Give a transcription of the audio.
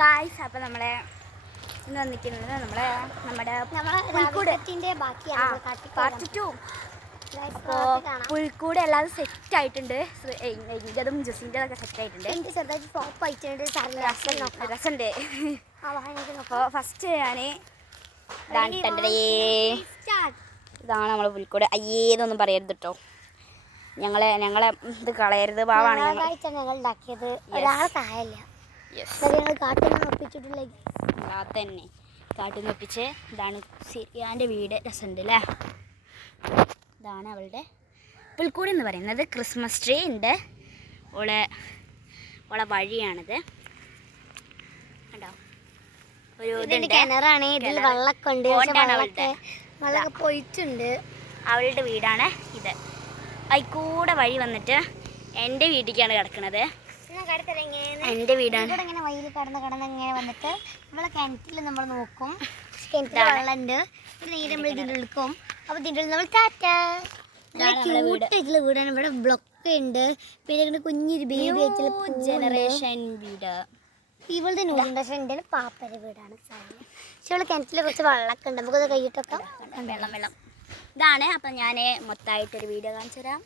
Guys, അപ്പോൾ നമ്മളെ ഇന്ന് വന്നിരിക്കുന്നത് നമ്മുടെ പുൽക്കൂടിൻ്റെ പാർട്ട് 2. അപ്പോൾ പുൽക്കൂട് എല്ലാവരും സെറ്റ് ആയിട്ടുണ്ട്. എൻ്റെതും ജുസിൻ്റെതൊക്കെ സെറ്റ് ആയിട്ടുണ്ട്. ചെറുതായിട്ട് ഫ്ലോപ്പ് ആയിട്ടുണ്ട്. രസമുണ്ട്. അപ്പോൾ ഫസ്റ്റ് ഇതാണ് നമ്മളെ പുൽക്കൂട്. അയ്യേതൊന്നും പറയരുത് കേട്ടോ, ഞങ്ങളെ ഇത് കളയരുത്. പാവാണ് ഞങ്ങൾ ഉണ്ടാക്കിയത്. ഒരാളെ സഹായമില്ല. തന്നെ കാട്ടിൽ നിന്ന് ഒപ്പിച്ച്. ഇതാണ് സിരിയാൻ്റെ വീട്. രസമുണ്ട് അല്ലേ? ഇതാണ് അവളുടെ പുൽക്കൂട് എന്ന് പറയുന്നത്. ക്രിസ്മസ് ട്രീ ഉണ്ട്. ഓളെ വഴിയാണിത് കണ്ടോ. ഒരു കിണറാണ്. ഇതിൽ വെള്ളമൊക്കെ ഉണ്ട്. വെള്ളമൊക്കെ പോയിട്ടുണ്ട്. അവളുടെ വീടാണ് ഇത്. അതിൽക്കൂടെ വഴി വന്നിട്ട് എൻ്റെ വീട്ടിലേക്കാണ് കിടക്കുന്നത്. എൻ്റെ വീടാണ്. ഇങ്ങനെ വഴിയിൽ കടന്ന് ഇങ്ങനെ വന്നിട്ട് നമ്മളെ കിണറ്റിൽ നമ്മൾ നോക്കും. കിണറ്റിൽ വെള്ളമുണ്ട്. നേരെ നമ്മൾ ഇതിൻ്റെ ഉള്ളിക്കും. അപ്പോൾ ഇതിൻ്റെ ഉള്ളിൽ നമ്മൾ ക്യൂട്ടായിട്ടുള്ള വീടാണ്. ഇവിടെ ബ്ലോക്ക് ഉണ്ട്. പിന്നെ കുഞ്ഞൊരു ബേബി ആയിട്ടുള്ള ജനറേഷൻ വീട്. ഇവളുടെ ന്യൂ ജനറേഷൻ പാപ്പയുടെ വീടാണ്. പക്ഷെ ഇവിടെ കിണറ്റിൽ കുറച്ച് വെള്ളമൊക്കെ ഉണ്ട്. നമുക്കത് കൈയിട്ടൊക്കെ വെള്ളം. ഇതാണ്. അപ്പം ഞാൻ മൊത്തമായിട്ടൊരു വീഡിയോ കാണിച്ചു തരാം.